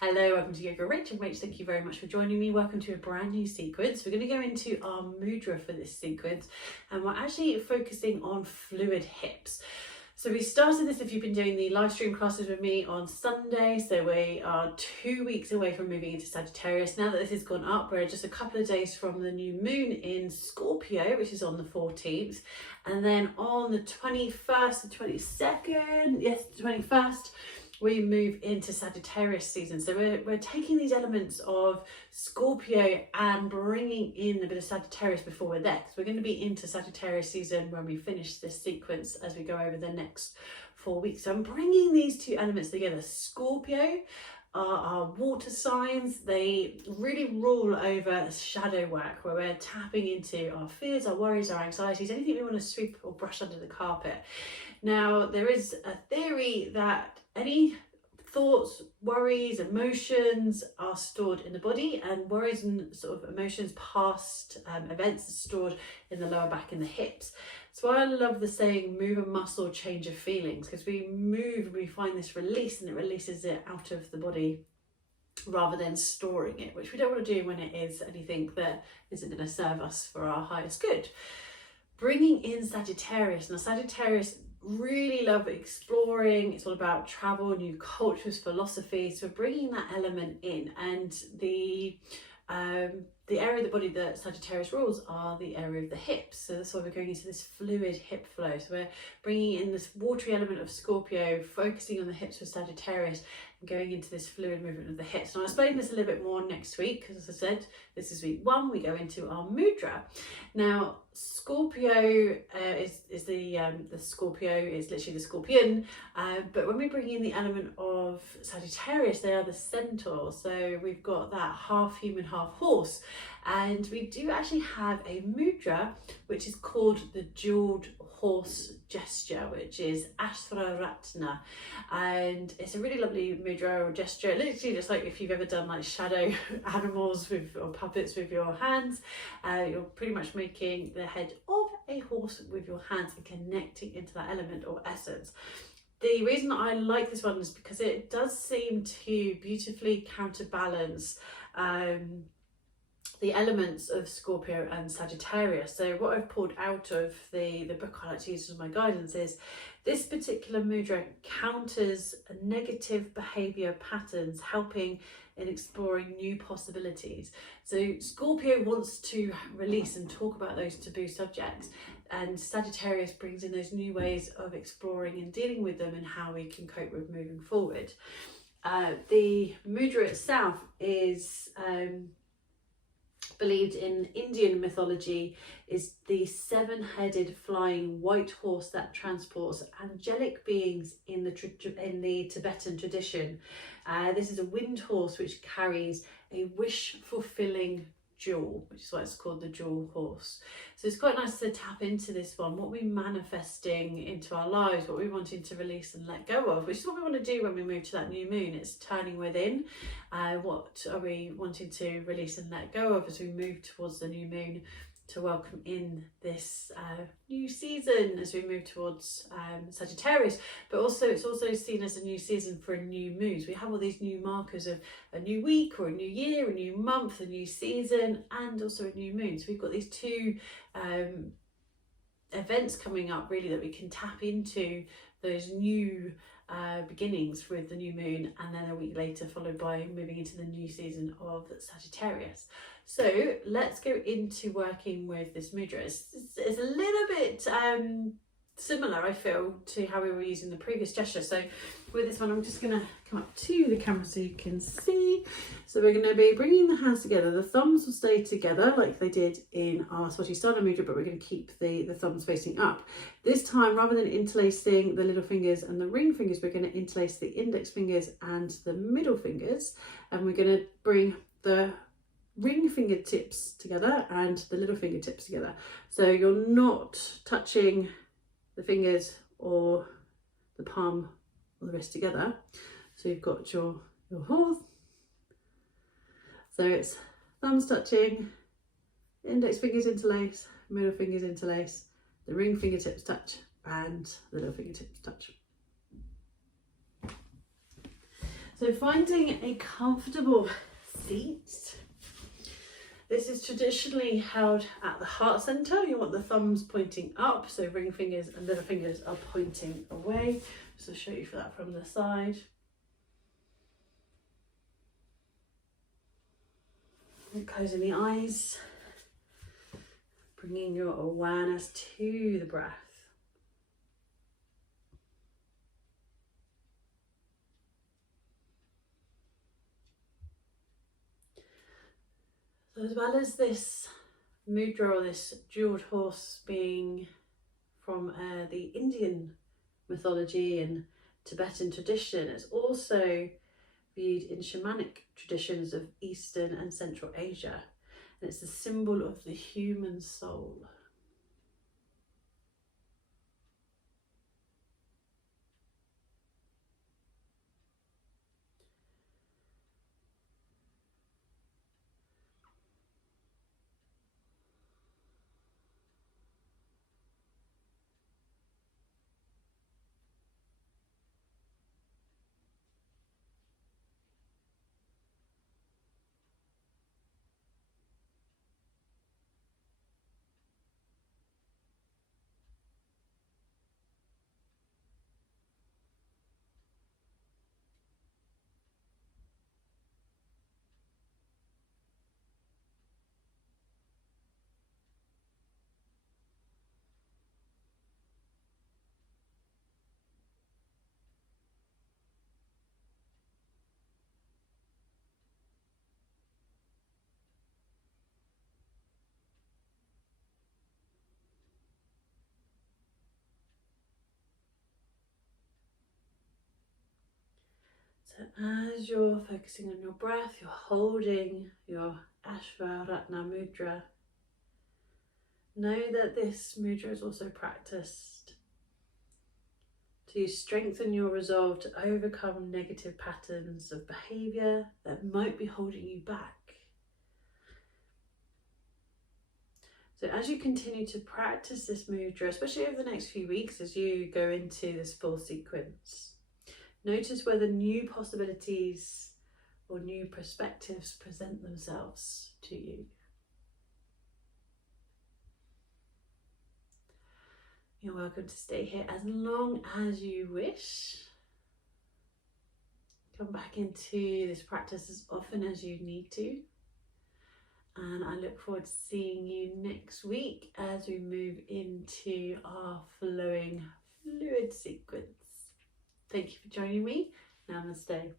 Hello, welcome to Yoga Rach. I'm Rach, thank you very much for joining me. Welcome to a brand new sequence. We're going to go into our mudra for this sequence, and we're actually focusing on fluid hips. So we started this, if you've been doing the live stream classes with me, on Sunday. So we are 2 weeks away from moving into Sagittarius. Now that this has gone up, we're just a couple of days from the new moon in Scorpio, which is on the 14th. And then on the 21st, the 22nd, yes, the 21st, we move into Sagittarius season. So we're taking these elements of Scorpio and bringing in a bit of Sagittarius before we're there, because we're going to be into Sagittarius season when we finish this sequence as we go over the next 4 weeks. So I'm bringing these two elements together. Scorpio are our water signs. They really rule over shadow work, where we're tapping into our fears, our worries, our anxieties, anything we want to sweep or brush under the carpet. Now, there is a theory that any thoughts, worries, emotions are stored in the body, and worries and sort of emotions, past events, are stored in the lower back and the hips. So I love the saying, move a muscle, change your feelings, because we move, we find this release, and it releases it out of the body rather than storing it, which we don't want to do when it is anything that isn't going to serve us for our highest good. Bringing in Sagittarius. Now, Sagittarius really love exploring. It's all about travel, new cultures, philosophy. So we're bringing that element in, and the area of the body that Sagittarius rules are the area of the hips. So that's why we're going into this fluid hip flow. So we're bringing in this watery element of Scorpio, focusing on the hips for Sagittarius, and going into this fluid movement of the hips. And I'll explain this a little bit more next week, because as I said, this is week 1. We go into our mudra. Now, Scorpio is the Scorpio is literally the scorpion, but when we bring in the element of Sagittarius, they are the centaur. So we've got that half human, half horse, and we do actually have a mudra which is called the jeweled horse gesture, which is Ashva Ratna, and it's a really lovely mudra or gesture. Literally, just like if you've ever done like shadow animals with or puppets with your hands, you're pretty much making the head of a horse with your hands and connecting into that element or essence. The reason I like this one is because it does seem to beautifully counterbalance the elements of Scorpio and Sagittarius. So what I've pulled out of the book I like to use as my guidance is this particular mudra counters negative behaviour patterns, helping in exploring new possibilities. So Scorpio wants to release and talk about those taboo subjects, and Sagittarius brings in those new ways of exploring and dealing with them and how we can cope with moving forward. The mudra itself is believed in Indian mythology is the 7-headed flying white horse that transports angelic beings in the Tibetan tradition. This is a wind horse which carries a wish-fulfilling jewel, which is why it's called the jewel horse. So it's quite nice to tap into this one, what we're manifesting into our lives, what we're wanting to release and let go of, which is what we want to do when we move to that new moon. It's turning within. What are we wanting to release and let go of as we move towards the new moon, to welcome in this new season as we move towards Sagittarius, but also it's also seen as a new season for a new moon. So we have all these new markers of a new week or a new year, a new month, a new season, and also a new moon. So we've got these two events coming up really that we can tap into those new beginnings with the new moon, and then a week later followed by moving into the new season of Sagittarius. So let's go into working with this mudra. It's a little bit similar, I feel, to how we were using the previous gesture. So with this one, I'm just going to come up to the camera so you can see. So we're going to be bringing the hands together. The thumbs will stay together like they did in our Swatisthana mudra, but we're going to keep the thumbs facing up. This time, rather than interlacing the little fingers and the ring fingers, we're going to interlace the index fingers and the middle fingers, and we're going to bring the ring fingertips together and the little fingertips together. So you're not touching the fingers or the palm or the wrist together. So you've got your horse. So it's thumbs touching, index fingers interlace, middle fingers interlace, the ring fingertips touch, and the little fingertips touch. So finding a comfortable seat. This is traditionally held at the heart center. You want the thumbs pointing up, so ring fingers and little fingers are pointing away. So I'll show you for that from the side. And closing the eyes, bringing your awareness to the breath. So as well as this mudra, or this jeweled horse, being from the Indian mythology and Tibetan tradition, it's also viewed in shamanic traditions of Eastern and Central Asia, and it's a symbol of the human soul. So as you're focusing on your breath, you're holding your Ashva Ratna Mudra. Know that this mudra is also practiced to strengthen your resolve to overcome negative patterns of behaviour that might be holding you back. So as you continue to practice this mudra, especially over the next few weeks as you go into this full sequence, notice whether new possibilities or new perspectives present themselves to you. You're welcome to stay here as long as you wish. Come back into this practice as often as you need to. And I look forward to seeing you next week as we move into our flowing fluid sequence. Thank you for joining me. Namaste.